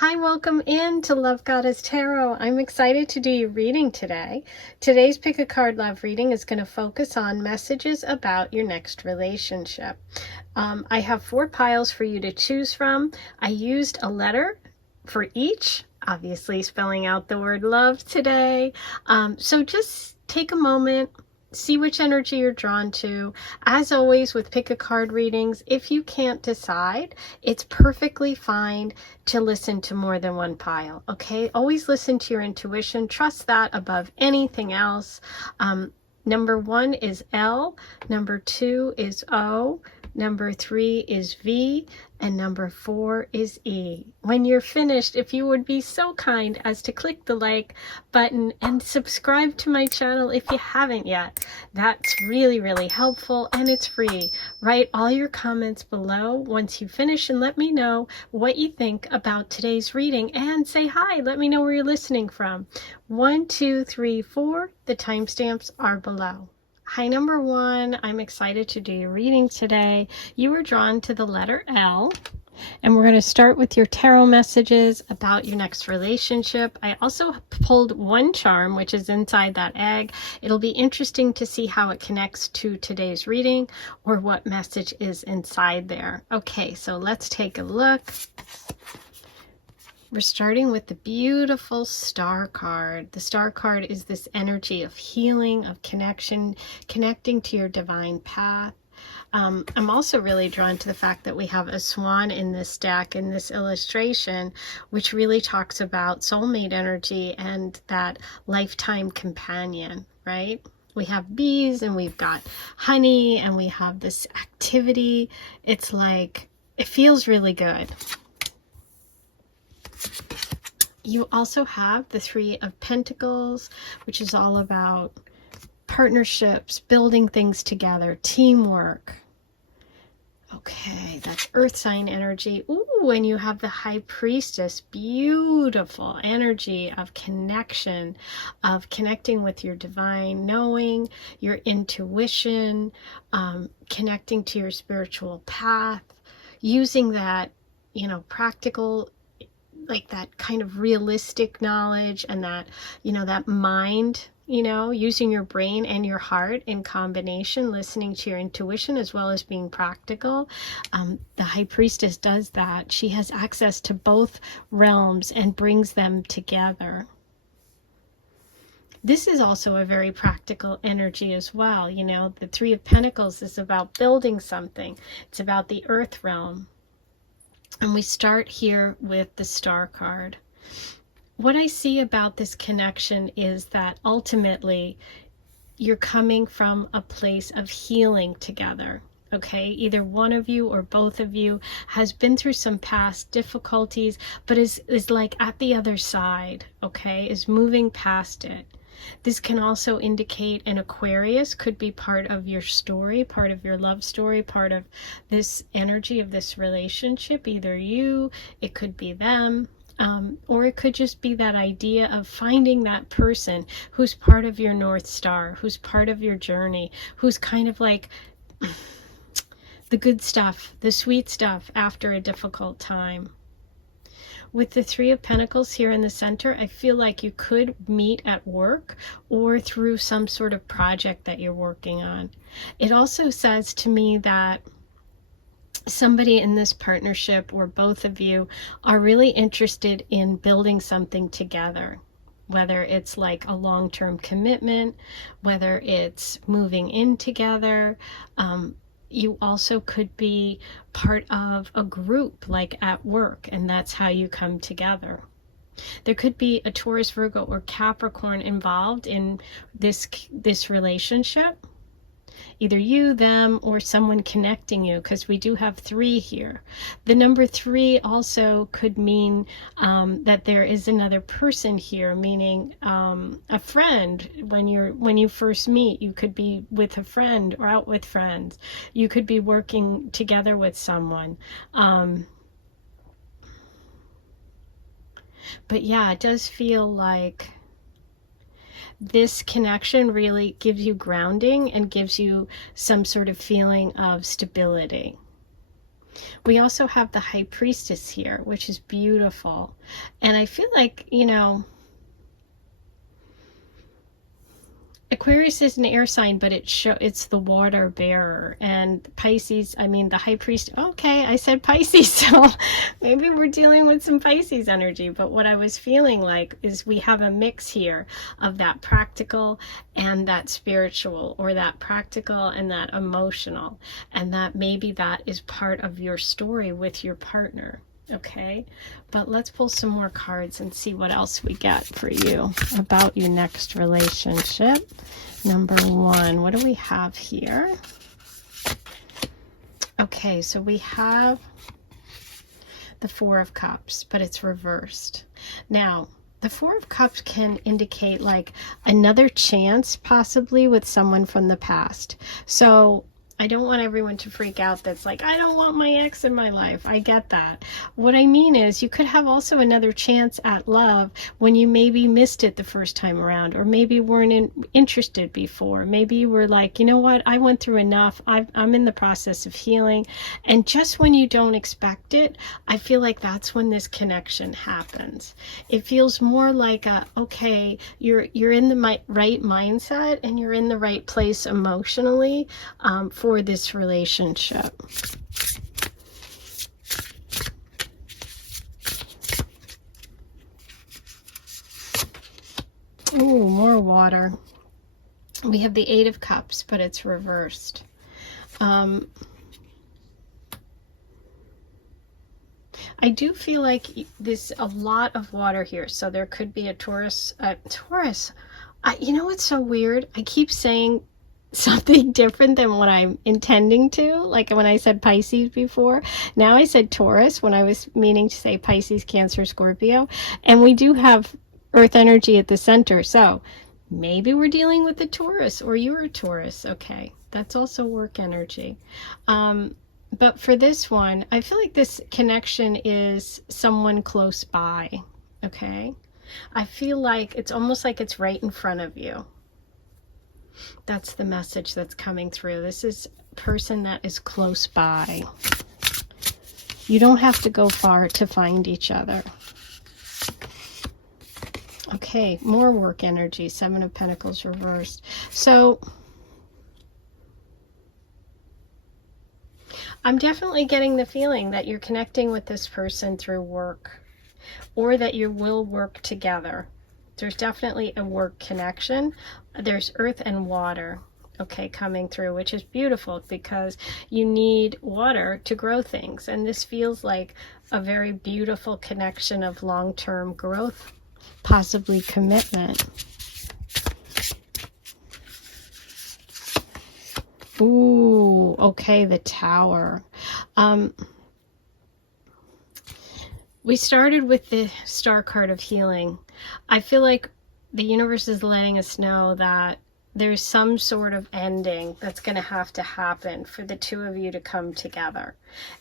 Hi, welcome in to Love Goddess Tarot. I'm excited to do your reading today. Today's Pick a Card Love reading is going to focus on messages about your next relationship. I have 4 piles for you to choose from. I used a letter for each, obviously spelling out the word love today. So just take a moment. See which energy you're drawn to. As always with pick a card readings, if you can't decide, it's perfectly fine to listen to more than one pile, okay? Always listen to your intuition. Trust that above anything else. Number 1 is L, number 2 is O, number 3 is V, and number 4 is E. When you're finished, if you would be so kind as to click the like button and subscribe to my channel if you haven't yet. That's really, really helpful, and it's free. Write all your comments below once you finish and let me know what you think about today's reading, and say hi. Let me know where you're listening from. 1, 2, 3, 4. The timestamps are below. Hi, number 1. I'm excited to do your reading today. You were drawn to the letter L, and we're going to start with your tarot messages about your next relationship. I also pulled 1 charm, which is inside that egg. It'll be interesting to see how it connects to today's reading or what message is inside there. Okay, so let's take a look. We're starting with the beautiful Star card. The Star card is this energy of healing, of connection, connecting to your divine path. I'm also really drawn to the fact that we have a swan in this deck, in this illustration, which really talks about soulmate energy and that lifetime companion, right? We have bees and we've got honey and we have this activity. It's like, it feels really good. You also have the 3 of Pentacles, which is all about partnerships, building things together, teamwork. Okay, that's earth sign energy. Ooh, and you have the High Priestess, beautiful energy of connection, of connecting with your divine knowing, your intuition, connecting to your spiritual path, using that, practical, like that kind of realistic knowledge and that, that mind, using your brain and your heart in combination, listening to your intuition as well as being practical. The High Priestess does that. She has access to both realms and brings them together. This is also a very practical energy as well. The 3 of Pentacles is about building something. It's about the earth realm. And we start here with the Star card. What I see about this connection is that ultimately you're coming from a place of healing together. Okay, either one of you or both of you has been through some past difficulties, but is like at the other side, okay, is moving past it. This can also indicate an Aquarius could be part of your story, part of your love story, part of this energy of this relationship. Either you, it could be them, or it could just be that idea of finding that person who's part of your North Star, who's part of your journey, who's kind of like the good stuff, the sweet stuff after a difficult time. With the 3 of Pentacles here in the center, I feel like you could meet at work or through some sort of project that you're working on. It also says to me that somebody in this partnership or both of you are really interested in building something together. Whether it's like a long-term commitment, whether it's moving in together, you also could be part of a group like at work, and that's how you come together. There could be a Taurus, Virgo, or Capricorn involved in this relationship. Either you, them, or someone connecting you, because we do have 3 here. The number 3 also could mean that there is another person here, meaning a friend. When you first meet, you could be with a friend or out with friends. You could be working together with someone. But yeah, it does feel like this connection really gives you grounding and gives you some sort of feeling of stability. We also have the High Priestess here, which is beautiful. And I feel like, you know, Aquarius is an air sign, but it's the water bearer. And Pisces, I mean, the High Priest, okay, I said Pisces, so maybe we're dealing with some Pisces energy. But what I was feeling like is we have a mix here of that practical and that spiritual, or that practical and that emotional. And that maybe that is part of your story with your partner. Okay, but let's pull some more cards and see what else we get for you about your next relationship. Number one, what do we have here? Okay, so we have the Four of Cups, but it's reversed. Now, the Four of Cups can indicate like another chance possibly with someone from the past. So I don't want everyone to freak out that's like, I don't want my ex in my life. I get that. What I mean is you could have also another chance at love when you maybe missed it the first time around, or maybe weren't interested before. Maybe you were like, you know what, I went through enough. I'm in the process of healing. And just when you don't expect it, I feel like that's when this connection happens. It feels more like a, okay, you're in the right mindset and you're in the right place emotionally for this relationship. Ooh, more water. We have the Eight of Cups, but it's reversed. I do feel like there's a lot of water here, so there could be a Taurus. You know what's so weird? I keep saying something different than what I'm intending to, like when I said Pisces before. Now I said Taurus when I was meaning to say Pisces, Cancer, Scorpio, and we do have Earth energy at the center, so maybe we're dealing with the Taurus, or you're a Taurus. Okay, that's also work energy. But for this one, I feel like this connection is someone close by. Okay, I feel like it's almost like it's right in front of you. That's the message that's coming through. This is a person that is close by. You don't have to go far to find each other. Okay, more work energy. Seven of Pentacles reversed. So I'm definitely getting the feeling that you're connecting with this person through work, or that you will work together. There's definitely a work connection. There's earth and water, okay, coming through, which is beautiful because you need water to grow things. And this feels like a very beautiful connection of long-term growth, possibly commitment. Ooh, okay, the Tower. We started with the Star card of healing. I feel like the universe is letting us know that there's some sort of ending that's going to have to happen for the two of you to come together.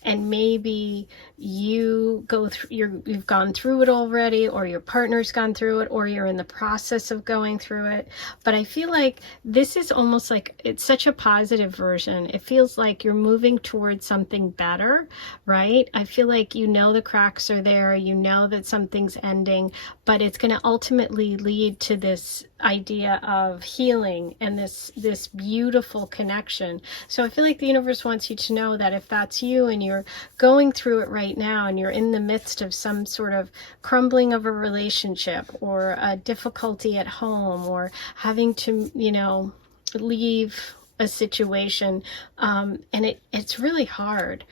And maybe you go through, you've gone through it already, or your partner's gone through it, or you're in the process of going through it. But I feel like this is almost like, it's such a positive version. It feels like you're moving towards something better, right? I feel like you know the cracks are there, you know that something's ending, but it's going to ultimately lead to this idea of healing and this beautiful connection. So I feel like the universe wants you to know that if that's you and you're going through it right now and you're in the midst of some sort of crumbling of a relationship, or a difficulty at home, or having to, you know, leave a situation, and it's really hard,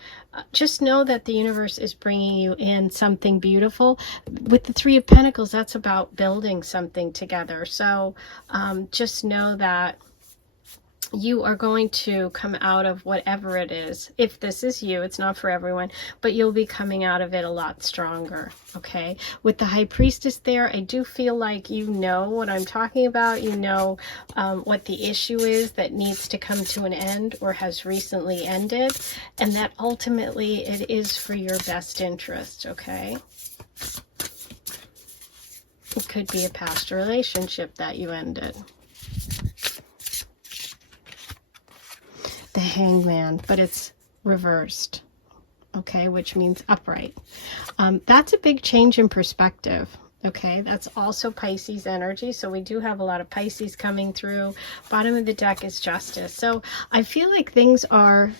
just know that the universe is bringing you in something beautiful. With the Three of Pentacles, that's about building something together. So just know that you are going to come out of whatever it is. If this is you, it's not for everyone, but you'll be coming out of it a lot stronger, okay? With the High Priestess there, I do feel like you know what I'm talking about. You know what the issue is that needs to come to an end, or has recently ended, and that ultimately it is for your best interest, okay? It could be a past relationship that you ended. The Hangman, but it's reversed. okay, which means upright. That's a big change in perspective. Okay, that's also Pisces energy. So we do have a lot of Pisces coming through. Bottom of the deck is Justice. So I feel like things are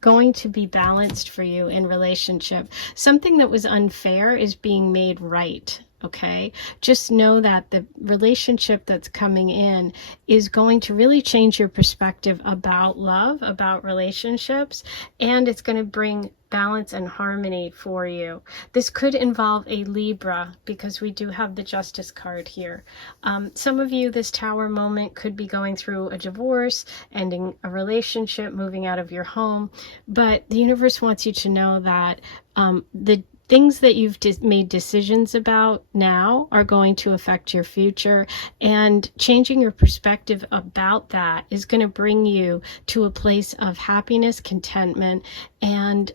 going to be balanced for you in relationship. Something that was unfair is being made right. Okay, just know that the relationship that's coming in is going to really change your perspective about love, about relationships, and it's going to bring balance and harmony for you. This could involve a Libra because we do have the Justice card here. Some of you, this Tower moment could be going through a divorce, ending a relationship, moving out of your home, but the universe wants you to know that the things that you've made decisions about now are going to affect your future, and changing your perspective about that is going to bring you to a place of happiness, contentment, and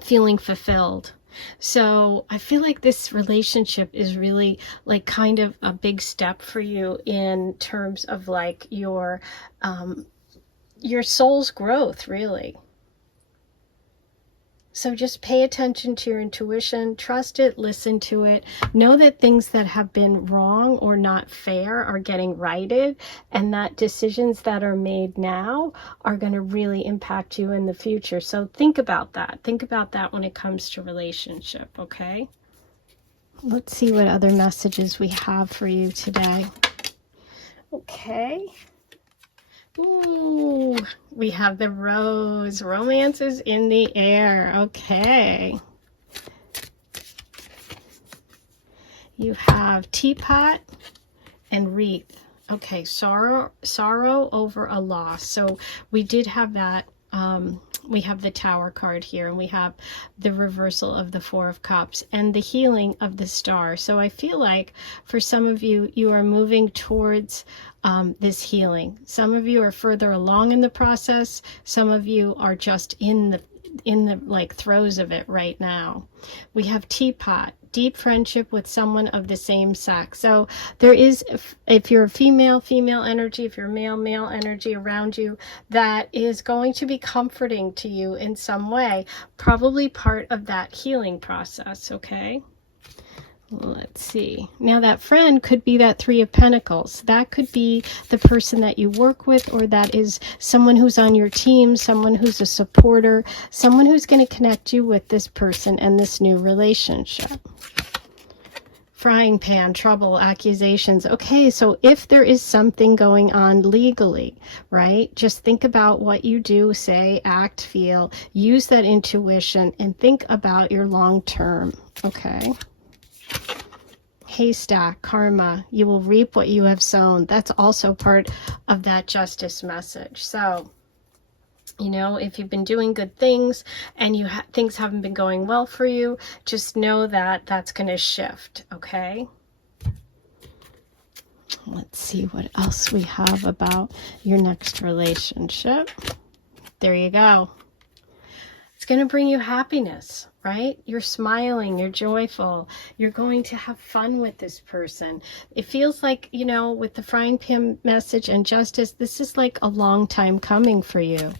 feeling fulfilled. So I feel like this relationship is really like kind of a big step for you in terms of like your soul's growth, really. So just pay attention to your intuition, trust it, listen to it, know that things that have been wrong or not fair are getting righted, and that decisions that are made now are going to really impact you in the future. So think about that. Think about that when it comes to relationship, okay? Let's see what other messages we have for you today. Okay. Ooh, we have the Rose. Romance is in the air. Okay. You have Teapot and Wreath. Okay, sorrow over a loss. So we did have that. We have the Tower card here, and we have the reversal of the Four of Cups and the healing of the Star. So I feel like for some of you, you are moving towards this healing. Some of you are further along in the process. Some of you are just in the like throes of it right now. We have Teapot, deep friendship with someone of the same sex. So there is, if you're a female energy, if you're male energy around you, that is going to be comforting to you in some way, probably part of that healing process, okay? Let's see. Now that friend could be that Three of Pentacles. That could be the person that you work with, or that is someone who's on your team, someone who's a supporter, someone who's going to connect you with this person and this new relationship. Frying pan, trouble, accusations. Okay, so if there is something going on legally, right, just think about what you do, say, act, feel, use that intuition, and think about your long term, okay? Haystack, karma, you will reap what you have sown. That's also part of that Justice message. So, you know, if you've been doing good things and things haven't been going well for you, just know that that's going to shift, okay? Let's see what else we have about your next relationship. There you go. It's going to bring you happiness, right? You're smiling, you're joyful, you're going to have fun with this person. It feels like, you know, with the frying pan message and Justice, this is like a long time coming for you.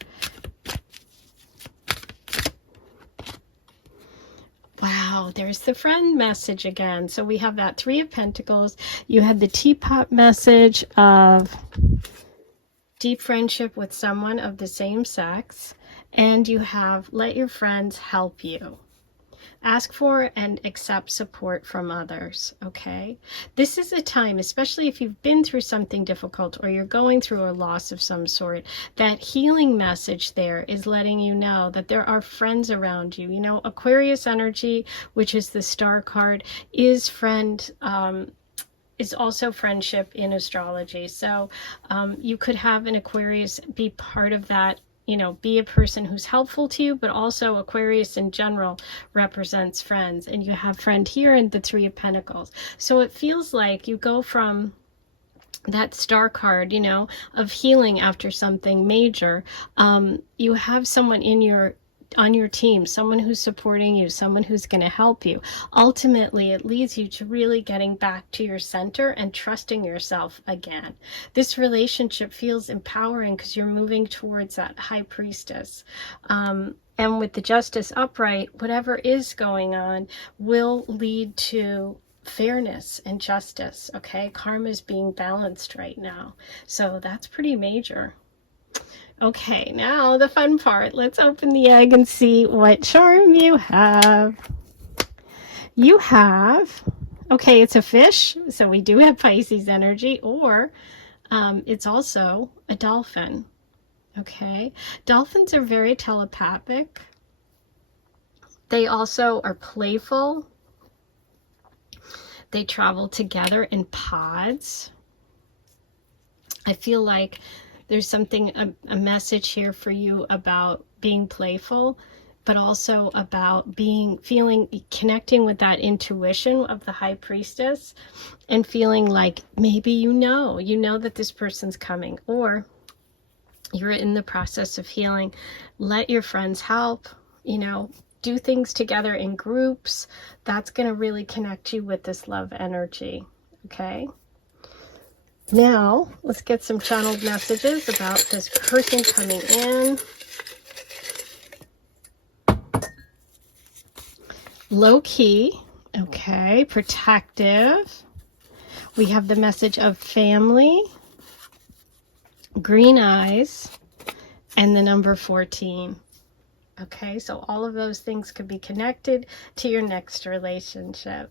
Wow, there's the friend message again. So we have that Three of Pentacles. You had the Teapot message of deep friendship with someone of the same sex. And you have let your friends help you. Ask for and accept support from others, okay? This is a time, especially if you've been through something difficult or you're going through a loss of some sort, that healing message there is letting you know that there are friends around you. You know, Aquarius energy, which is the Star card, is also friendship in astrology. So you could have an Aquarius be part of that, you know, be a person who's helpful to you, but also Aquarius in general represents friends. And you have friend here in the Three of Pentacles. So it feels like you go from that Star card, you know, of healing after something major. You have someone on your team, someone who's supporting you, someone who's going to help you. Ultimately, it leads you to really getting back to your center and trusting yourself again. This relationship feels empowering because you're moving towards that High Priestess. And with the Justice upright, whatever is going on will lead to fairness and justice, okay? Karma is being balanced right now. So that's pretty major. Okay, now the fun part. Let's open the egg and see what charm you have. You have, okay, it's a fish, so we do have Pisces energy, or it's also a dolphin. Okay, dolphins are very telepathic. They also are playful. They travel together in pods. I feel like there's something, a message here for you about being playful, but also about connecting with that intuition of the High Priestess and feeling like maybe you know that this person's coming, or you're in the process of healing. Let your friends help, do things together in groups. That's going to really connect you with this love energy. Okay. Now, let's get some channeled messages about this person coming in. Low key. Okay. Protective. We have the message of family, green eyes, and the number 14. Okay, so all of those things could be connected to your next relationship.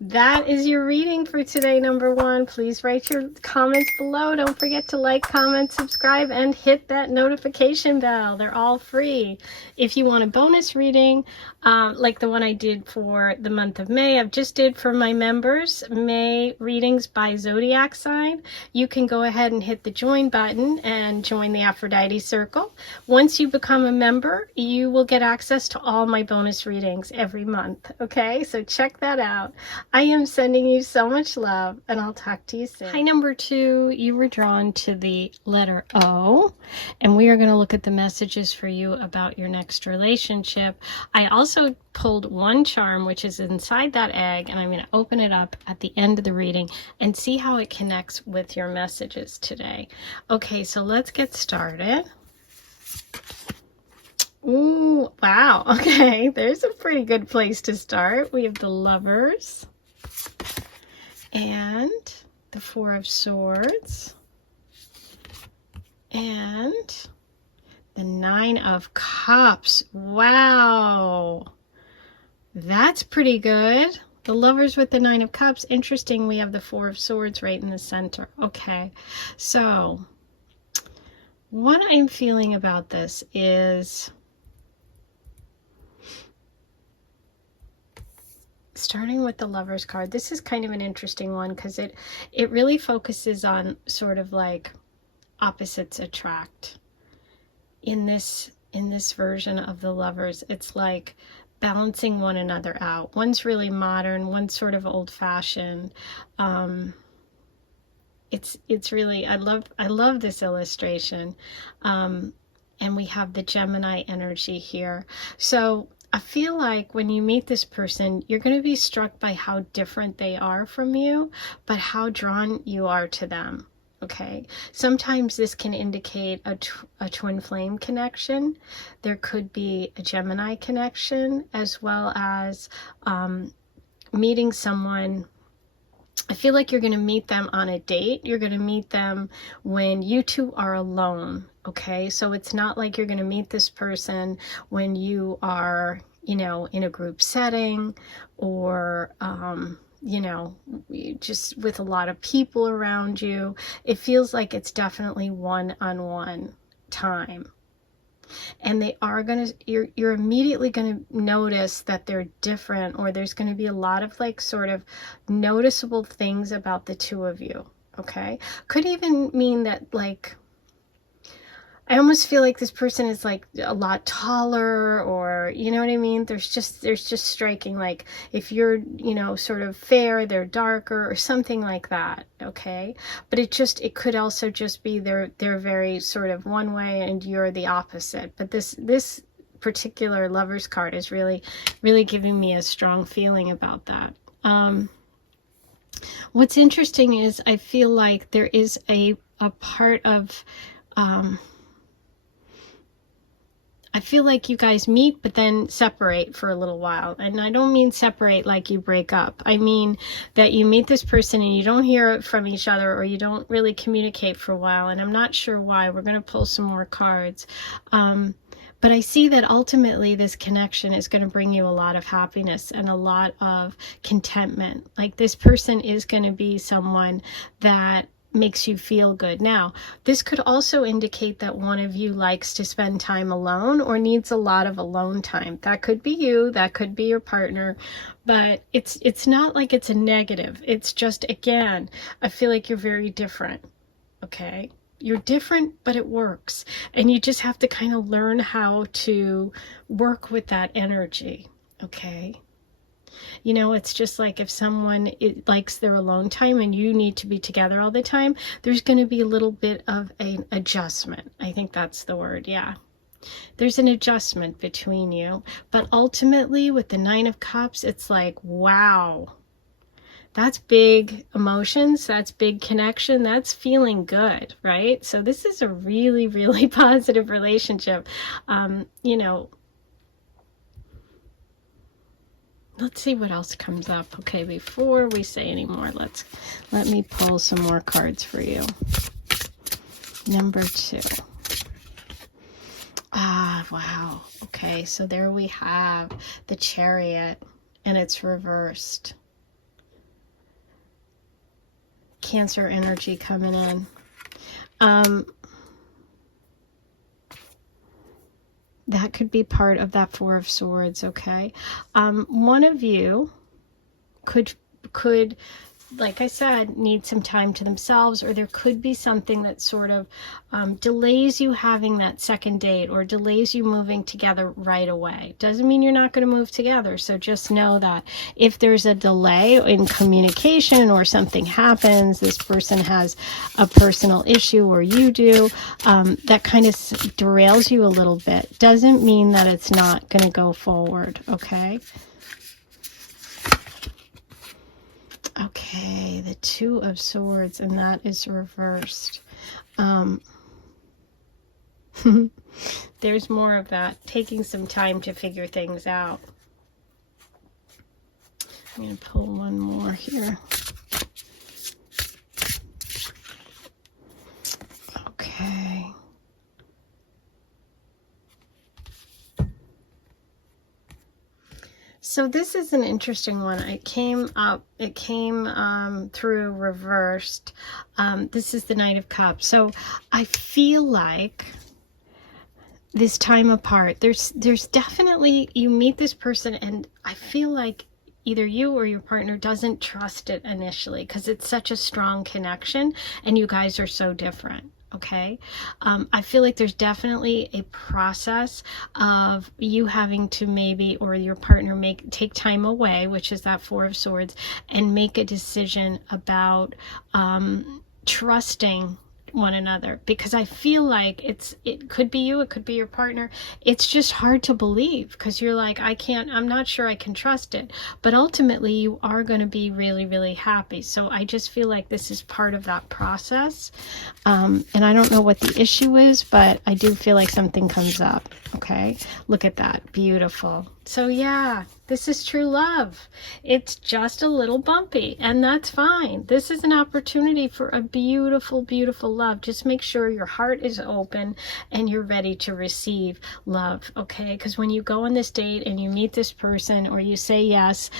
That is your reading for today, number 1. Please write your comments below. Don't forget to like, comment, subscribe, and hit that notification bell. They're all free. If you want a bonus reading, like the one I did for the month of May, I've just did for my members, May readings by zodiac sign, you can go ahead and hit the join button and join the Aphrodite Circle. Once you become a member, you will get access to all my bonus readings every month. Okay, so check that out. I am sending you so much love, and I'll talk to you soon. Hi, number 2. You were drawn to the letter O, and we are going to look at the messages for you about your next relationship. I also pulled one charm, which is inside that egg, and I'm going to open it up at the end of the reading and see how it connects with your messages today. Okay, so let's get started. Ooh, wow. Okay, there's a pretty good place to start. We have the Lovers and the 4 of Swords and the 9 of Cups. Wow, that's pretty good. The Lovers with the 9 of Cups. Interesting, we have the 4 of Swords right in the center. Okay, so what I'm feeling about this is, starting with the Lovers card, this is kind of an interesting one because it really focuses on sort of like opposites attract. In this version of the Lovers, it's like balancing one another out. One's really modern, one's sort of old-fashioned. It's really, I love this illustration. And we have the Gemini energy here. So I feel like when you meet this person, you're going to be struck by how different they are from you, but how drawn you are to them. Okay, sometimes this can indicate a twin flame connection. There could be a Gemini connection, as well as meeting someone. I feel like you're going to meet them on a date. You're going to meet them when you two are alone. Okay, so it's not like you're going to meet this person when you are, in a group setting, or just with a lot of people around you. It feels like it's definitely one-on-one time. And they are going to, you're immediately going to notice that they're different, or there's going to be a lot of like sort of noticeable things about the two of you. Okay. Could even mean that, like, I almost feel like this person is like a lot taller, or, you know what I mean? There's just striking, like, if you're, sort of fair, they're darker, or something like that. Okay. But it could also just be they're very sort of one way and you're the opposite. But this particular Lovers card is really, really giving me a strong feeling about that. What's interesting is I feel like there is a part of, I feel like you guys meet but then separate for a little while. And I don't mean separate like you break up. I mean that you meet this person and you don't hear from each other, or you don't really communicate for a while. And I'm not sure why. We're going to pull some more cards. But I see that ultimately this connection is going to bring you a lot of happiness and a lot of contentment. Like, this person is going to be someone that makes you feel good. Now, this could also indicate that one of you likes to spend time alone or needs a lot of alone time. That could be you, that could be your partner, but it's not like it's a negative. It's just, again, I feel like you're very different, okay? You're different, but it works. And you just have to kind of learn how to work with that energy, okay? You know, it's just like if someone likes their alone time and you need to be together all the time, there's going to be a little bit of an adjustment. I think that's the word, yeah. There's an adjustment between you. But ultimately, with the Nine of Cups, it's like, wow. That's big emotions, that's big connection, that's feeling good, right? So this is a really, really positive relationship. You know, let's see what else comes up. Okay, before we say any more, let me pull some more cards for you. Number 2. Ah, wow. Okay, so there we have the Chariot, and it's reversed. Cancer energy coming in. That could be part of that Four of Swords, okay? One of you could, like I said, need some time to themselves, or there could be something that sort of delays you having that second date, or delays you moving together right away. Doesn't mean you're not going to move together. So just know that if there's a delay in communication, or something happens, this person has a personal issue, or you do, that kind of derails you a little bit. Doesn't mean that it's not going to go forward, okay? Okay, the Two of Swords, and that is reversed. There's more of that, taking some time to figure things out. I'm going to pull one more here. Okay. So this is an interesting one. It came through reversed. This is the Knight of Cups. So I feel like this time apart, there's definitely, you meet this person and I feel like either you or your partner doesn't trust it initially because it's such a strong connection and you guys are so different. Okay, I feel like there's definitely a process of you having to maybe, or your partner take time away, which is that Four of Swords, and make a decision about trusting one another, because I feel like it could be you, it could be your partner. It's just hard to believe because you're like, I'm not sure I can trust it, but ultimately you are going to be really, really happy. So I just feel like this is part of that process. And I don't know what the issue is, but I do feel like something comes up. Okay, look at that, beautiful. So yeah, this is true love. It's just a little bumpy, and that's fine. This is an opportunity for a beautiful, beautiful love. Just make sure your heart is open and you're ready to receive love, okay? Because when you go on this date and you meet this person, or you say yes,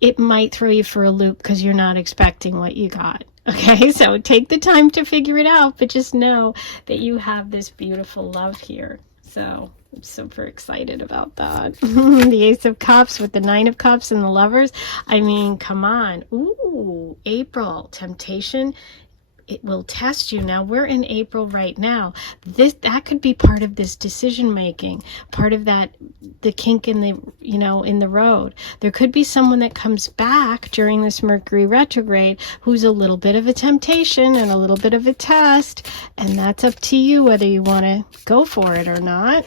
it might throw you for a loop because you're not expecting what you got. Okay, so take the time to figure it out, but just know that you have this beautiful love here. So I'm super excited about that. The Ace of Cups with the Nine of Cups and the Lovers. I mean, come on. Ooh, April, temptation. It will test you. Now we're in April right now. That could be part of this decision making, part of that, the kink in the, in the road. There could be someone that comes back during this Mercury retrograde who's a little bit of a temptation and a little bit of a test, and that's up to you whether you want to go for it or not.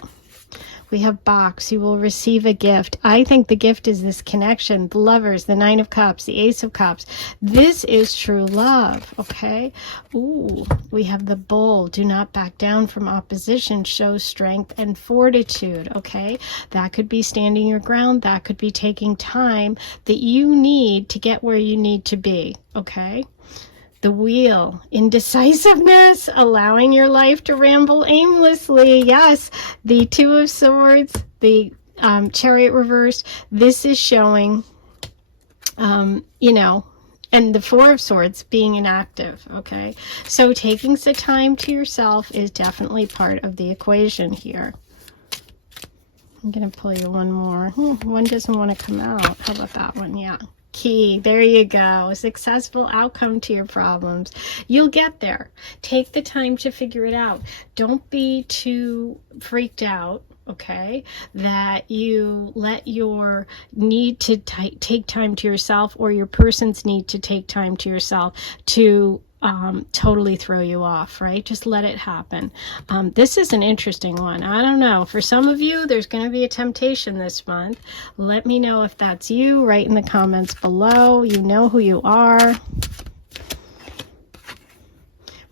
We have box. You will receive a gift. I think the gift is this connection. The Lovers, the Nine of Cups, the Ace of Cups. This is true love, okay? Ooh, we have the Bull. Do not back down from opposition. Show strength and fortitude, okay? That could be standing your ground. That could be taking time that you need to get where you need to be, okay? The Wheel, indecisiveness, allowing your life to ramble aimlessly. Yes, the Two of Swords, the Chariot reversed. This is showing, you know, and the Four of Swords being inactive, okay? So taking some time to yourself is definitely part of the equation here. I'm going to pull you one more. One doesn't want to come out. How about that one? Yeah. Key. There you go. A successful outcome to your problems. You'll get there. Take the time to figure it out. Don't be too freaked out, okay, that you let your need to take time to yourself, or your person's need to take time to yourself, to totally throw you off, right? Just let it happen. This is an interesting one. I don't know. For some of you, there's going to be a temptation this month. Let me know if that's you. Write in the comments below. You know who you are.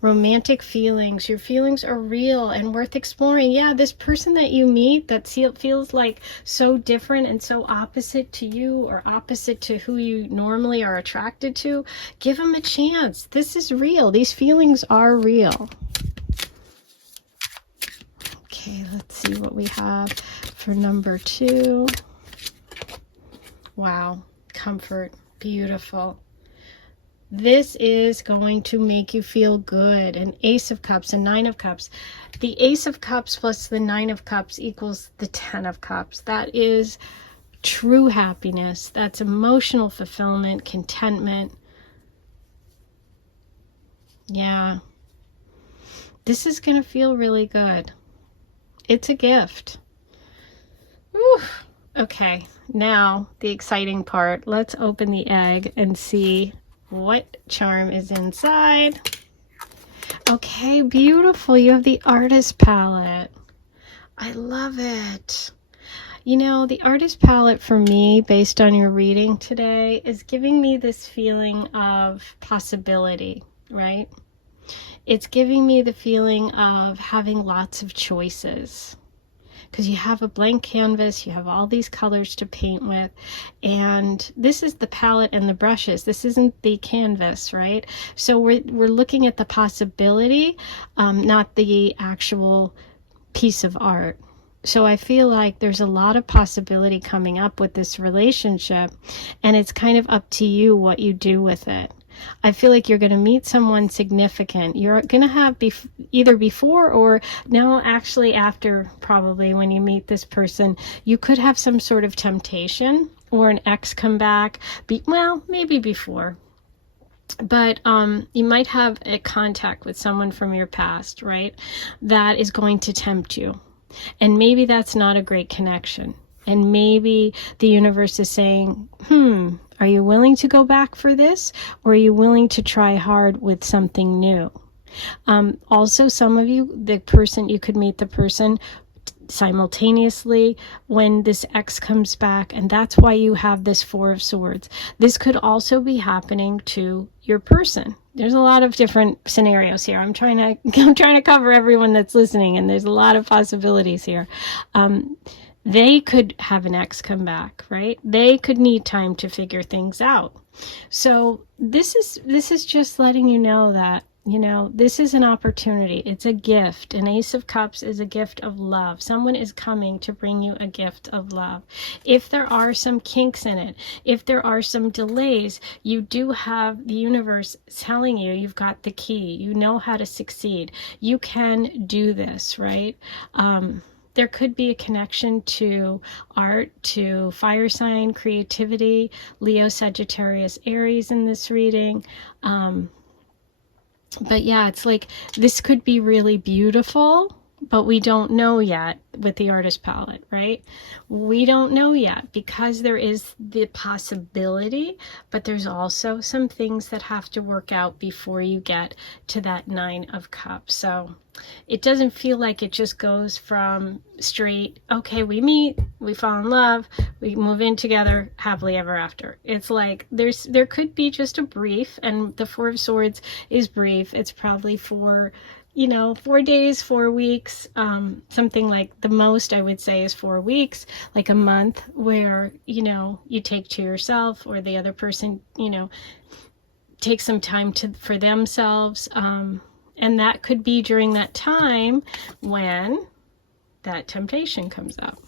Romantic feelings. Your feelings are real and worth exploring. Yeah, this person that you meet that feels like so different and so opposite to you, or opposite to who you normally are attracted to, give them a chance. This is real. These feelings are real. Okay, let's see what we have for number 2. Wow, comfort, beautiful. This is going to make you feel good. An Ace of Cups, a Nine of Cups. The Ace of Cups plus the Nine of Cups equals the 10 of Cups. That is true happiness. That's emotional fulfillment, contentment. Yeah. This is going to feel really good. It's a gift. Whew. Okay, now the exciting part. Let's open the egg and see what charm is inside. Okay, beautiful. You have the Artist Palette. I love it. You know, the Artist Palette for me, based on your reading today, is giving me this feeling of possibility, right? It's giving me the feeling of having lots of choices. Because you have a blank canvas, you have all these colors to paint with, and this is the palette and the brushes. This isn't the canvas, right? So we're looking at the possibility, not the actual piece of art. So I feel like there's a lot of possibility coming up with this relationship, and it's kind of up to you what you do with it. I feel like you're going to meet someone significant. You're going to have either before or now, actually after, probably when you meet this person, you could have some sort of temptation or an ex come back. Well, maybe before. But you might have a contact with someone from your past, right? That is going to tempt you. And maybe that's not a great connection. And maybe the universe is saying, are you willing to go back for this? Or are you willing to try hard with something new? Also, some of you, you could meet the person simultaneously when this ex comes back, and that's why you have this Four of Swords. This could also be happening to your person. There's a lot of different scenarios here. I'm trying to cover everyone that's listening, and there's a lot of possibilities here. They could have an ex come back, right? They could need time to figure things out. So this is just letting you know that, you know, this is an opportunity. It's a gift. An Ace of Cups is a gift of love. Someone is coming to bring you a gift of love. If there are some kinks in it, if there are some delays, you do have the universe telling you you've got the key. You know how to succeed. You can do this, right? There could be a connection to art, to fire sign, creativity, Leo, Sagittarius, Aries in this reading. But yeah, it's like this could be really beautiful, but we don't know yet with the artist palette, right? We don't know yet because there is the possibility, but there's also some things that have to work out before you get to that 9 of Cups. So it doesn't feel like it just goes from straight, okay, we meet, we fall in love, we move in together, happily ever after. It's like there could be just a brief, and the 4 of Swords is brief. It's probably for, 4 days, 4 weeks, something like the most I would say is 4 weeks, like a month, where, you take to yourself, or the other person, take some time for themselves. And that could be during that time when that temptation comes up.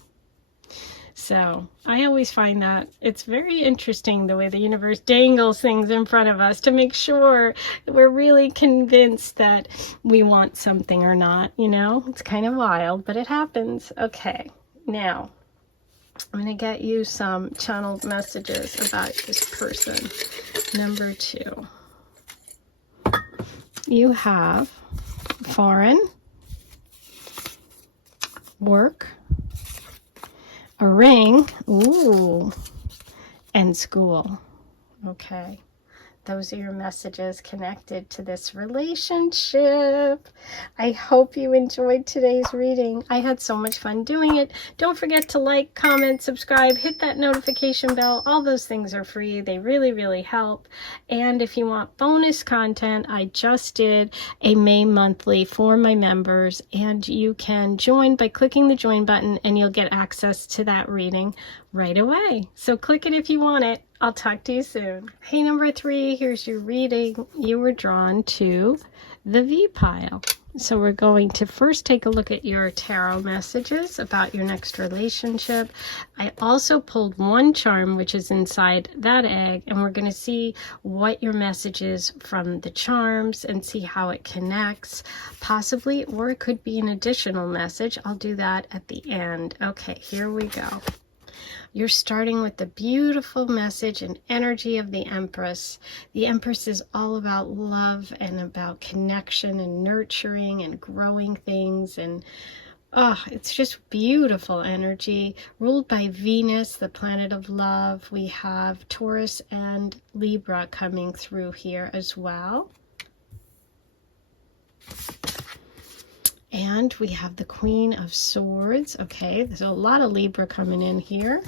So I always find that it's very interesting the way the universe dangles things in front of us to make sure we're really convinced that we want something or not. It's kind of wild, but it happens. Okay, now I'm going to get you some channeled messages about this person. Number 2. You have foreign, work, a ring, ooh, and school. Okay. Those are your messages connected to this relationship. I hope you enjoyed today's reading. I had so much fun doing it. Don't forget to like, comment, subscribe, hit that notification bell. All those things are free. They really, really help. And if you want bonus content, I just did a May monthly for my members, and you can join by clicking the join button, and you'll get access to that reading right away. So click it if you want it. I'll talk to you soon. Hey, number 3, here's your reading. You were drawn to the V pile. So we're going to first take a look at your tarot messages about your next relationship. I also pulled one charm, which is inside that egg, and we're going to see what your message is from the charms and see how it connects, possibly, or it could be an additional message. I'll do that at the end. Okay, here we go. You're starting with the beautiful message and energy of the Empress. The Empress is all about love and about connection and nurturing and growing things, and it's just beautiful energy, ruled by Venus, the planet of love. We have Taurus and Libra coming through here as well. And we have the Queen of Swords. Okay, there's a lot of Libra coming in here.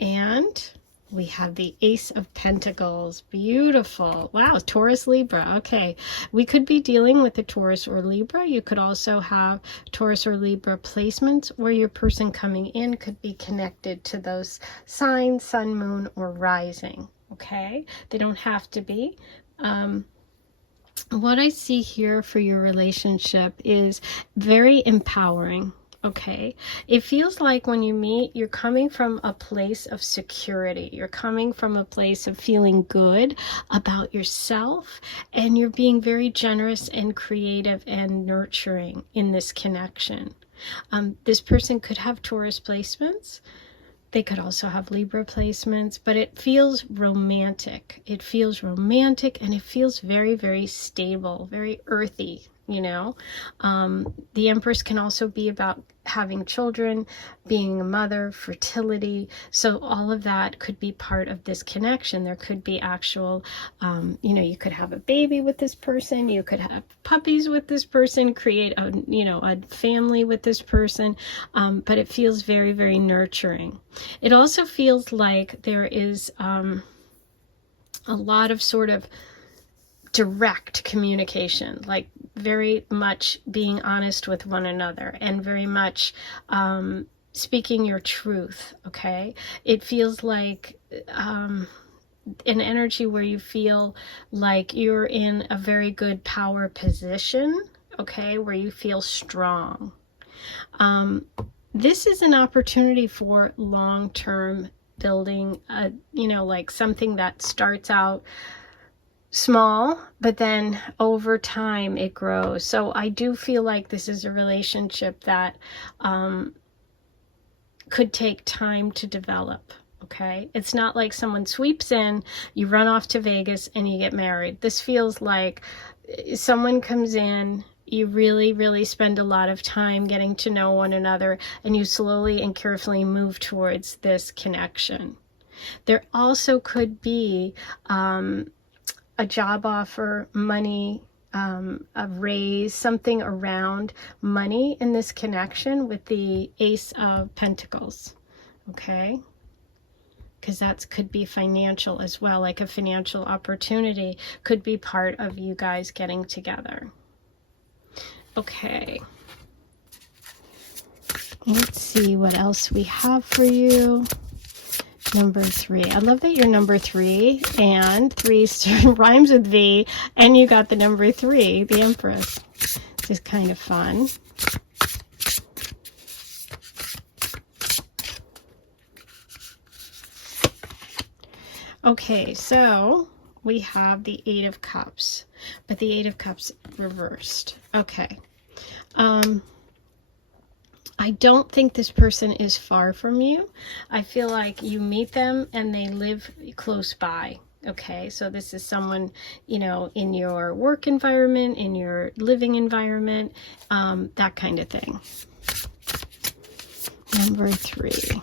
And we have the Ace of Pentacles. Beautiful. Wow, Taurus, Libra. Okay, we could be dealing with the Taurus or Libra. You could also have Taurus or Libra placements, or your person coming in could be connected to those signs, sun, moon, or rising. Okay, they don't have to be. What I see here for your relationship is very empowering. Okay, it feels like when you meet, you're coming from a place of security. You're coming from a place of feeling good about yourself, and you're being very generous and creative and nurturing in this connection. This person could have Taurus placements. They could also have Libra placements, but it feels romantic. It feels romantic, and it feels very, very stable, very earthy, The Empress can also be about having children, being a mother, fertility. So all of that could be part of this connection. There could be actual, you could have a baby with this person. You could have puppies with this person, create a family with this person. But it feels very, very nurturing. It also feels like there is a lot of sort of direct communication, like very much being honest with one another, and very much speaking your truth. Okay, it feels like an energy where you feel like you're in a very good power position, okay, where you feel strong. This is an opportunity for long-term building, like something that starts out small, but then over time it grows. So I do feel like this is a relationship that could take time to develop. Okay, it's not like someone sweeps in, you run off to Vegas, and you get married. This feels like someone comes in, you really spend a lot of time getting to know one another, and you slowly and carefully move towards this connection. There also could be a job offer, money, a raise, something around money in this connection with the Ace of Pentacles, okay? Because that could be financial as well, like a financial opportunity could be part of you guys getting together. Okay. Let's see what else we have for you. Number 3. I love that you're number 3, and 3 rhymes with V, and you got the number 3, the Empress. This is kind of fun. Okay, so we have the 8 of Cups, but the 8 of Cups reversed. Okay. I don't think this person is far from you. I feel like you meet them and they live close by. Okay, so this is someone, you know, in your work environment, in your living environment, that kind of thing. Number 3.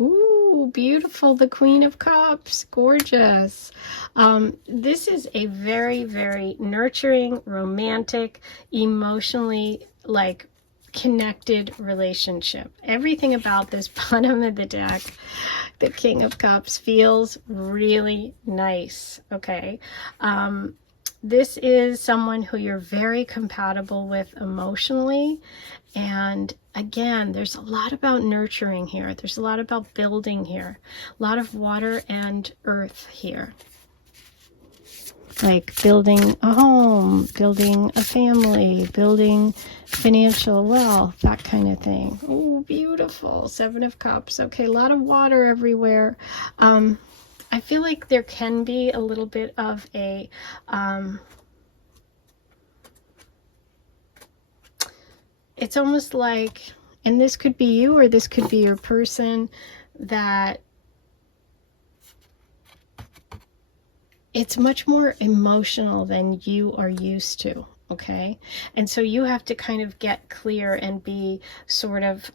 Ooh, beautiful. The Queen of Cups. Gorgeous. This is a very nurturing, romantic, emotionally, like, connected relationship. Everything about this bottom of the deck, the King of Cups, feels really nice. Okay. This is someone who you're very compatible with emotionally. And again, there's a lot about nurturing here. There's a lot about building here. A lot of water and earth here. Like building a home, building a family, building financial wealth, that kind of thing. Oh, beautiful. 7 of Cups. Okay, a lot of water everywhere. I feel like there can be a little bit of a it's almost like, and this could be you or this could be your person, that it's much more emotional than you are used to, okay? And so you have to kind of get clear and be sort of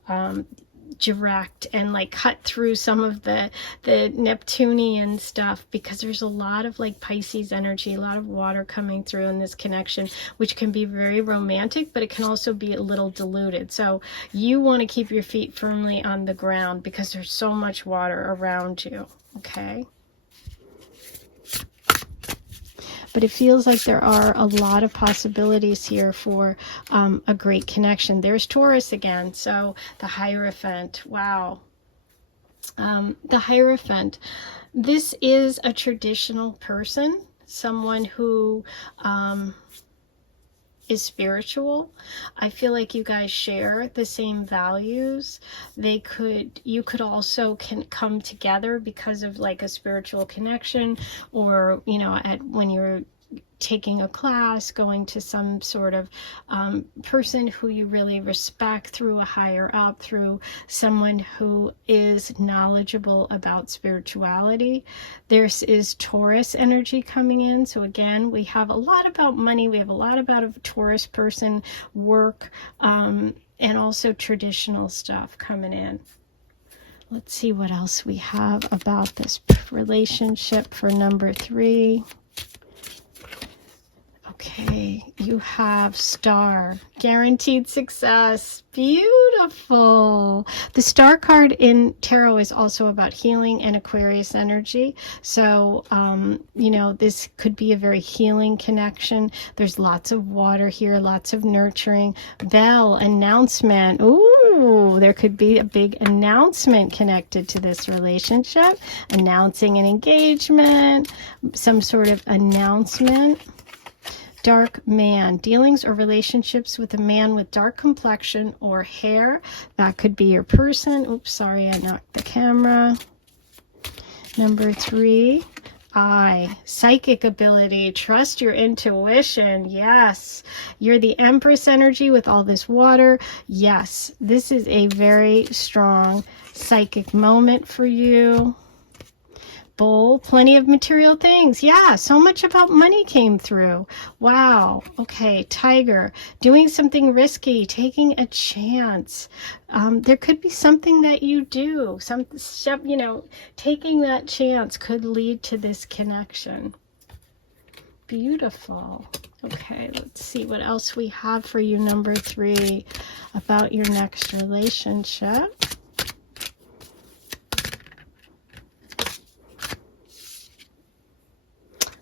direct and like cut through some of the Neptunian stuff, because there's a lot of like Pisces energy, a lot of water coming through in this connection, which can be very romantic, but it can also be a little diluted. So you want to keep your feet firmly on the ground because there's so much water around you, okay? But it feels like there are a lot of possibilities here for a great connection. There's Taurus again, so the Hierophant. Wow. The Hierophant. This is a traditional person, someone who is spiritual. I feel like you guys share the same values. You could also come together because of like a spiritual connection, or, you know, when you're taking a class, going to some sort of person who you really respect through a higher up, through someone who is knowledgeable about spirituality. There is Taurus energy coming in. So again, we have a lot about money. We have a lot about a Taurus person, work, and also traditional stuff coming in. Let's see what else we have about this relationship for number 3. Okay, you have Star, guaranteed success. Beautiful. The Star card in tarot is also about healing and Aquarius energy. So, you know, this could be a very healing connection. There's lots of water here, lots of nurturing. Bell, announcement. Ooh, there could be a big announcement connected to this relationship. Announcing an engagement, some sort of announcement. Dark man, dealings or relationships with a man with dark complexion or hair. That could be your person. Oops, sorry, I knocked the camera. Number 3, psychic ability. Trust your intuition. Yes. You're the Empress energy with all this water. Yes. This is a very strong psychic moment for you. Bull, plenty of material things. Yeah, so much about money came through. Wow. Okay, Tiger, doing something risky, taking a chance. There could be something that you do, taking that chance could lead to this connection. Beautiful. Okay, let's see what else we have for you, number 3, about your next relationship.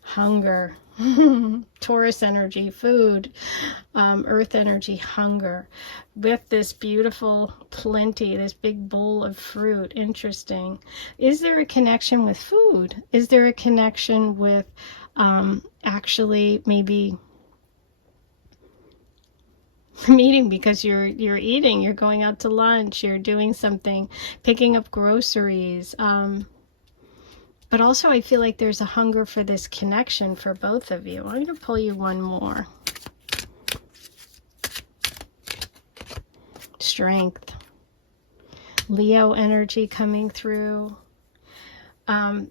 Hunger. Taurus energy, food, earth energy, hunger. With this beautiful plenty, this big bowl of fruit. Interesting. Is there a connection with food? Is there a connection with actually maybe meeting because you're eating, you're going out to lunch, you're doing something, picking up groceries. But also I feel like there's a hunger for this connection for both of you. I'm going to pull you one more. Strength. Leo energy coming through.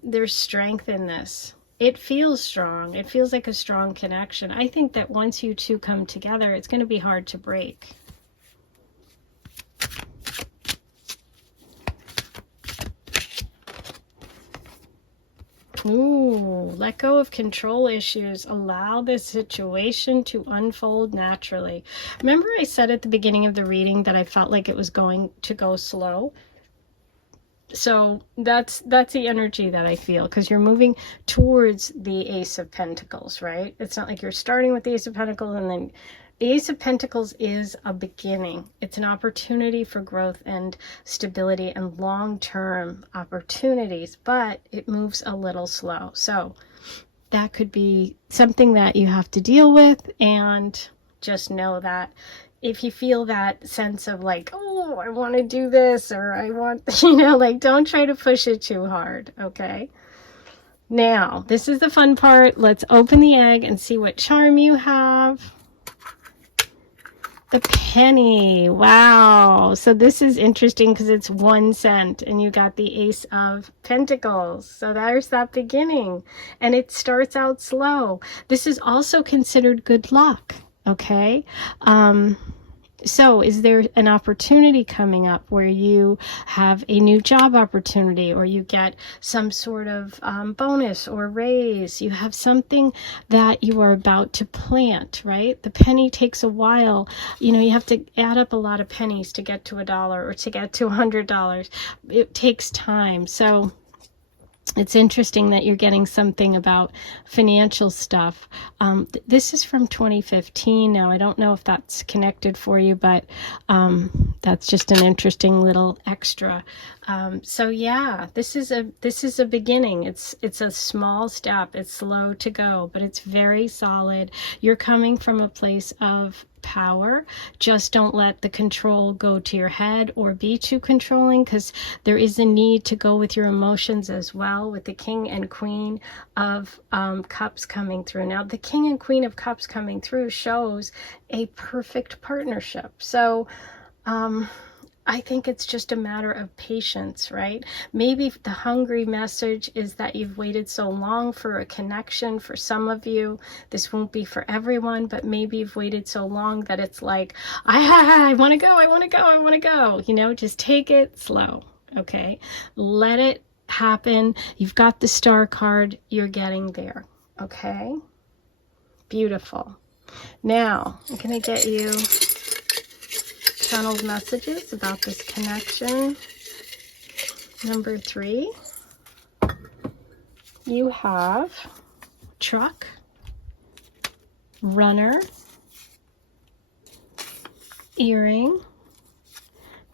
There's strength in this. It feels strong. It feels like a strong connection. I think that once you two come together, it's going to be hard to break. Ooh, let go of control issues. Allow this situation to unfold naturally. Remember I said at the beginning of the reading that I felt like it was going to go slow? So that's the energy that I feel, because you're moving towards the Ace of Pentacles, right? It's not like you're starting with the Ace of Pentacles and then the Ace of Pentacles is a beginning. It's an opportunity for growth and stability and long-term opportunities, but it moves a little slow. So that could be something that you have to deal with, and just know that if you feel that sense of like, oh, I want to do this, or I want, like, don't try to push it too hard, okay? Now, this is the fun part. Let's open the egg and see what charm you have. The penny. Wow. So this is interesting because it's 1 cent and you got the Ace of Pentacles. So there's that beginning, and it starts out slow. This is also considered good luck. Okay. So is there an opportunity coming up where you have a new job opportunity, or you get some sort of bonus or raise? You have something that you are about to plant, right? The penny takes a while. You have to add up a lot of pennies to get to $1 or to get to $100. It takes time. So it's interesting that you're getting something about financial stuff. This is from 2015. Now, I don't know if that's connected for you, but that's just an interesting little extra. So yeah, this is a beginning. It's a small step. It's slow to go, but it's very solid. You're coming from a place of power. Just don't let the control go to your head or be too controlling, because there is a need to go with your emotions as well, with the King and Queen of Cups coming through. Now, the King and Queen of Cups coming through shows a perfect partnership. So I think it's just a matter of patience, right? Maybe the hungry message is that you've waited so long for a connection. For some of you, this won't be for everyone, but maybe you've waited so long that it's like, I want to go, I want to go, I want to go. Just take it slow, okay? Let it happen. You've got the Star card. You're getting there, okay? Beautiful. Now, I'm going to get you channeled messages about this connection. Number 3, you have truck, runner, earring,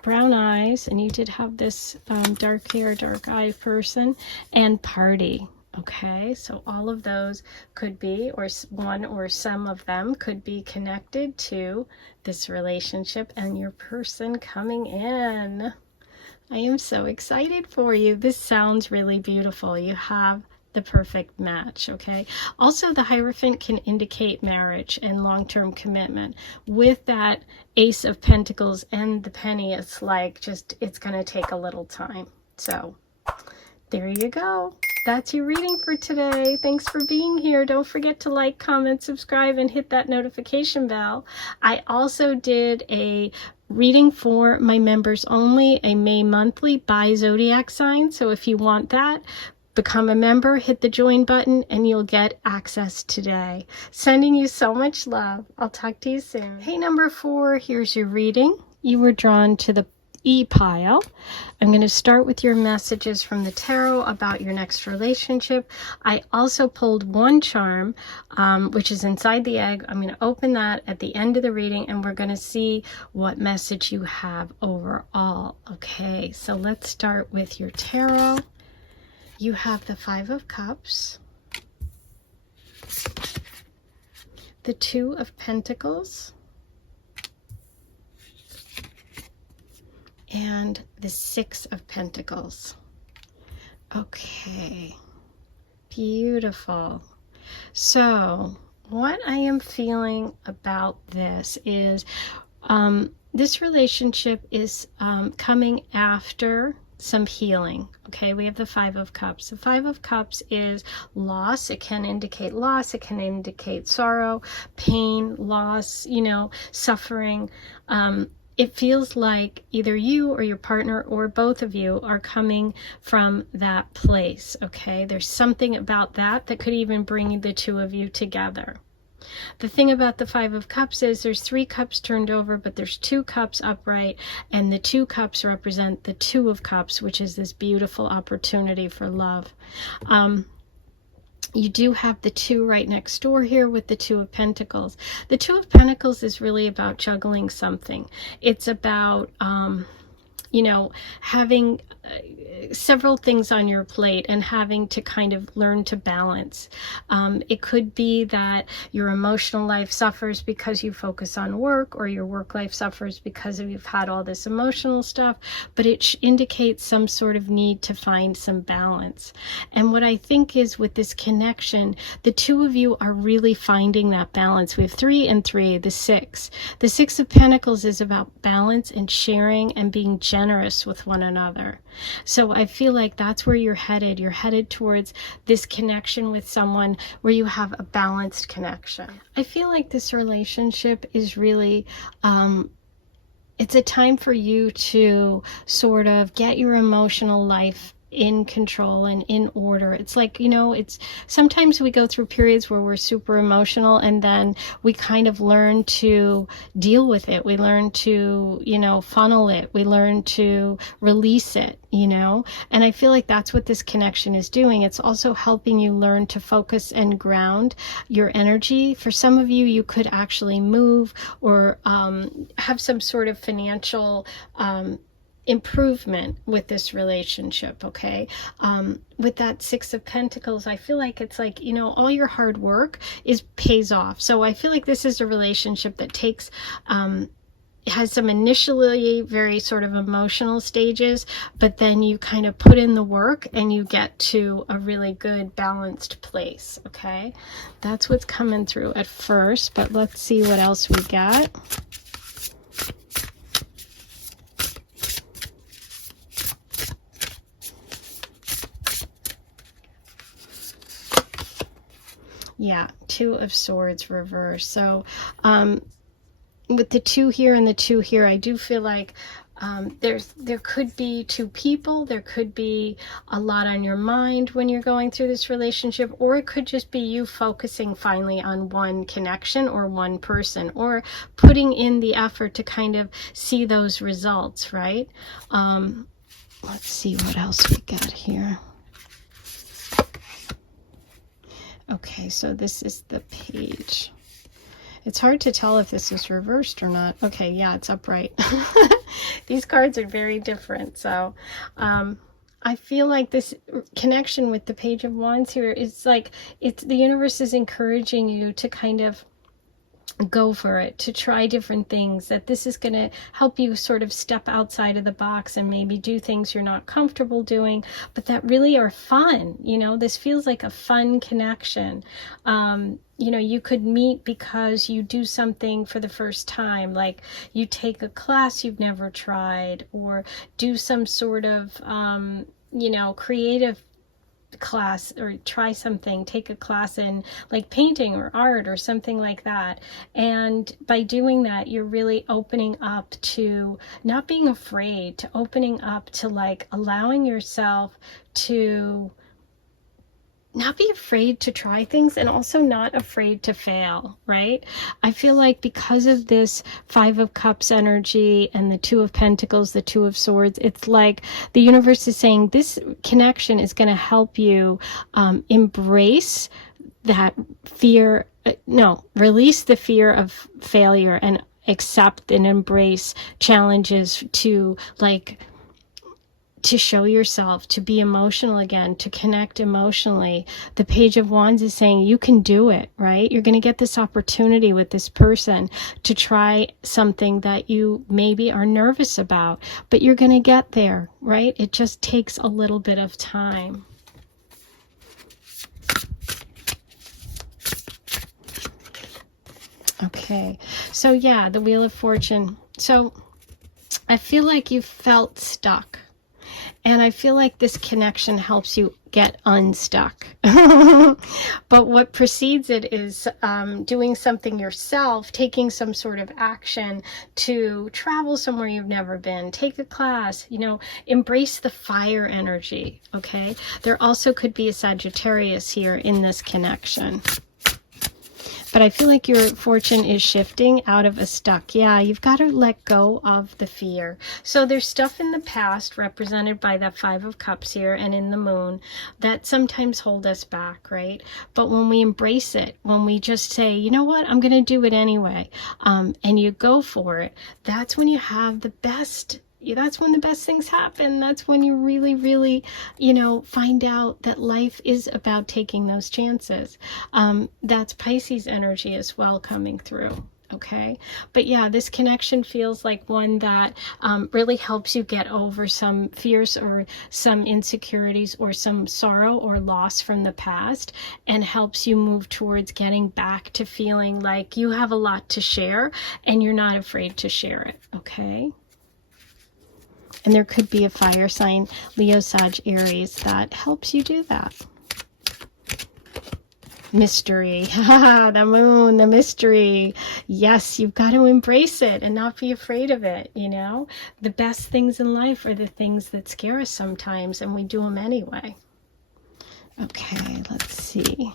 brown eyes, and you did have this dark hair, dark eye person, and party. Okay, so all of those could be, or one or some of them could be connected to this relationship and your person coming in. I am so excited for you. This sounds really beautiful. You have the perfect match, okay? Also, the Hierophant can indicate marriage and long-term commitment. With that Ace of Pentacles and the penny, it's like it's going to take a little time. So there you go. That's your reading for today. Thanks for being here. Don't forget to like, comment, subscribe, and hit that notification bell. I also did a reading for my members only, a May monthly by zodiac sign. So if you want that, become a member, hit the join button, and you'll get access today. Sending you so much love. I'll talk to you soon. Hey, number 4, here's your reading. You were drawn to the E pile. I'm going to start with your messages from the tarot about your next relationship. I also pulled one charm, which is inside the egg. I'm going to open that at the end of the reading, and we're going to see what message you have overall. Okay, so let's start with your tarot. You have the 5 of Cups, the 2 of Pentacles, and the 6 of Pentacles. Okay, beautiful. So what I am feeling about this is this relationship is coming after some healing. Okay, we have the 5 of Cups. The 5 of Cups is loss. It can indicate loss. It can indicate sorrow, pain, loss, you know, suffering. It feels like either you or your partner or both of you are coming from that place, okay? There's something about that that could even bring the two of you together. The thing about the 5 of Cups is there's 3 cups turned over, but there's 2 cups upright, and the 2 cups represent the 2 of Cups, which is this beautiful opportunity for love. You do have the 2 right next door here with the 2 of Pentacles. The 2 of Pentacles is really about juggling something. It's about, you know, having several things on your plate and having to kind of learn to balance. It could be that your emotional life suffers because you focus on work, or your work life suffers because you've had all this emotional stuff, but it indicates some sort of need to find some balance. And what I think is with this connection, the 2 of you are really finding that balance. We have 3 and 3, the 6. The 6 of Pentacles is about balance and sharing and being generous with one another. So I feel like that's where you're headed. You're headed towards this connection with someone where you have a balanced connection. I feel like this relationship is really, it's a time for you to sort of get your emotional life in control and in order. It's like, you know, it's sometimes we go through periods where we're super emotional, and then we kind of learn to deal with it. We learn to, you know, funnel it. We learn to release it, you know, and I feel like that's what this connection is doing. It's also helping you learn to focus and ground your energy. For some of you, you could actually move or have some sort of financial improvement with this relationship. Okay, with that 6 of Pentacles, I feel like it's like, you know, all your hard work pays off. So I feel like this is a relationship that takes has some initially very sort of emotional stages, but then you kind of put in the work and you get to a really good balanced place. Okay, that's what's coming through at first, but let's see what else we got. Yeah, 2 of Swords reverse. So with the 2 here and the 2 here, I do feel like there could be 2 people, there could be a lot on your mind when you're going through this relationship, or it could just be you focusing finally on one connection or one person, or putting in the effort to kind of see those results, right? Let's see what else we got here. Okay, so this is the page. It's hard to tell if this is reversed or not. Okay, yeah, it's upright. These cards are very different. So I feel like this connection with the Page of Wands here is like, the universe is encouraging you to kind of go for it, to try different things, that this is going to help you sort of step outside of the box and maybe do things you're not comfortable doing, but that really are fun. You know, this feels like a fun connection. You know, you could meet because you do something for the first time, like you take a class you've never tried, or do some sort of creative class, or try something, take a class in like painting or art or something like that. And by doing that, you're really opening up to not being afraid, to opening up to like allowing yourself to not be afraid to try things, and also not afraid to fail, right? I feel like because of this Five of Cups energy and the Two of Pentacles, the Two of Swords, it's like the universe is saying this connection is going to help you embrace that fear, no, release the fear of failure and accept and embrace challenges, to like to show yourself, to be emotional again, to connect emotionally. The Page of Wands is saying you can do it, right? You're going to get this opportunity with this person to try something that you maybe are nervous about, but you're going to get there, right? It just takes a little bit of time. Okay, so yeah, the Wheel of Fortune. So I feel like you felt stuck. And I feel like this connection helps you get unstuck. But what precedes it is doing something yourself, taking some sort of action to travel somewhere you've never been, take a class, embrace the fire energy, okay? There also could be a Sagittarius here in this connection. But I feel like your fortune is shifting out of a stuck. Yeah, you've got to let go of the fear. So there's stuff in the past represented by that Five of Cups here and in the Moon that sometimes hold us back, right? But when we embrace it, when we just say, you know what, I'm going to do it anyway, and you go for it, that's when you have the best. That's when the best things happen. That's when you really, really, find out that life is about taking those chances. That's Pisces energy as well coming through. Okay. But yeah, this connection feels like one that really helps you get over some fears or some insecurities or some sorrow or loss from the past, and helps you move towards getting back to feeling like you have a lot to share and you're not afraid to share it. Okay. And there could be a fire sign, Leo, Sag, Aries, that helps you do that. Mystery. The Moon, the mystery. Yes, you've got to embrace it and not be afraid of it, The best things in life are the things that scare us sometimes, and we do them anyway. Okay, let's see.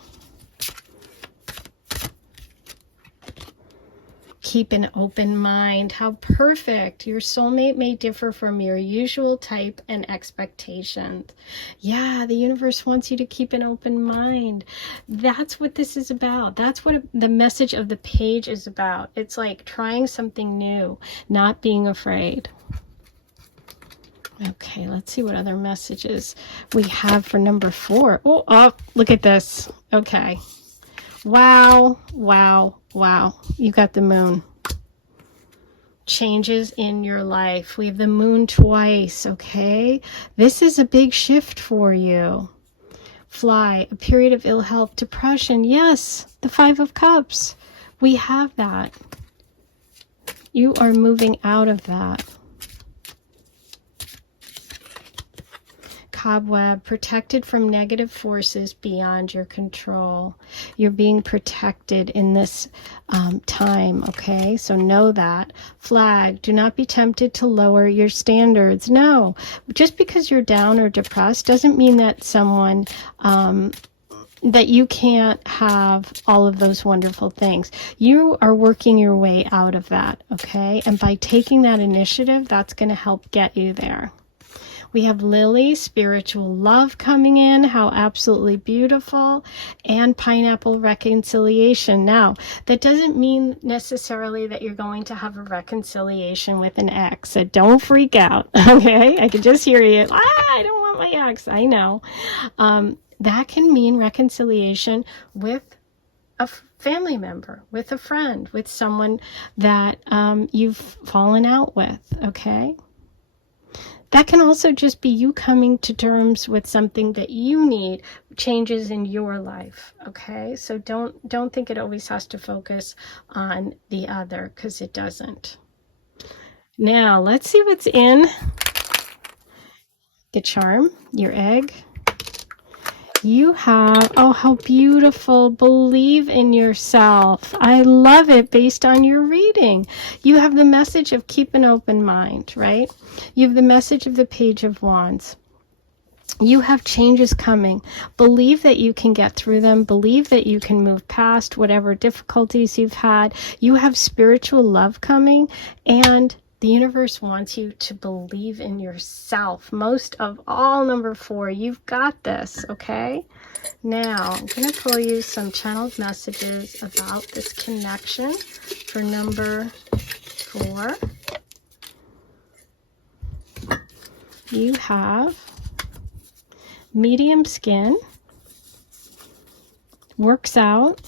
Keep an open mind. How perfect. Your soulmate may differ from your usual type and expectations. Yeah, the universe wants you to keep an open mind. That's what this is about. That's what the message of the page is about. It's like trying something new, not being afraid. Okay, let's see what other messages we have for number 4. Oh, look at this. Okay. Wow, wow, wow. You got the Moon. Changes in your life. We have the Moon twice, okay? This is a big shift for you. Fly, a period of ill health, depression. Yes, the Five of Cups. We have that. You are moving out of that. Cobweb, protected from negative forces beyond your control. You're being protected in this time, okay? So know that. Flag, do not be tempted to lower your standards. No, just because you're down or depressed doesn't mean that someone, that you can't have all of those wonderful things. You are working your way out of that, okay? And by taking that initiative, that's going to help get you there. We have Lily, spiritual love coming in. How absolutely beautiful. And pineapple, reconciliation. Now, that doesn't mean necessarily that you're going to have a reconciliation with an ex. So don't freak out, okay? I can just hear you. I don't want my ex. I know. That can mean reconciliation with a family member, with a friend, with someone that you've fallen out with, okay? That can also just be you coming to terms with something that you need, changes in your life, okay? So don't think it always has to focus on the other, because it doesn't. Now, let's see what's in the charm, your egg. You have, oh, how beautiful, believe in yourself. I love it based on your reading. You have the message of keep an open mind, right? You have the message of the Page of Wands. You have changes coming. Believe that you can get through them. Believe that you can move past whatever difficulties you've had. You have spiritual love coming, and the universe wants you to believe in yourself. Most of all, number 4, you've got this, okay? Now, I'm going to pull you some channeled messages about this connection for number 4. You have medium skin, works out,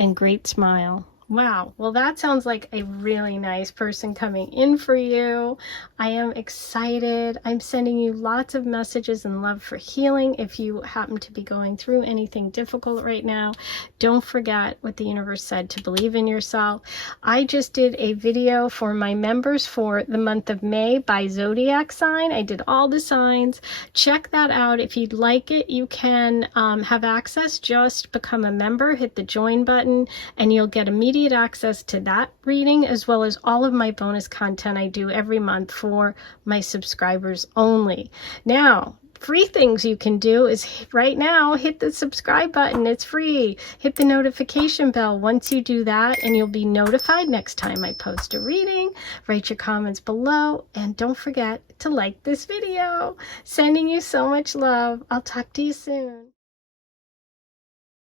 and great smile. Wow, well that sounds like a really nice person coming in for you. I am excited. I'm sending you lots of messages and love for healing. If you happen to be going through anything difficult right now, don't forget what the universe said, to believe in yourself. I just did a video for my members for the month of May by zodiac sign. I did all the signs. Check that out. If you'd like it, you can have access. Just become a member, hit the join button, and you'll get immediate access to that reading, as well as all of my bonus content I do every month for my subscribers only. Now, free things you can do is right now hit the subscribe button. It's free. Hit the notification bell once you do that, and you'll be notified next time I post a reading. Write your comments below, and don't forget to like this video. Sending you so much love. I'll talk to you soon.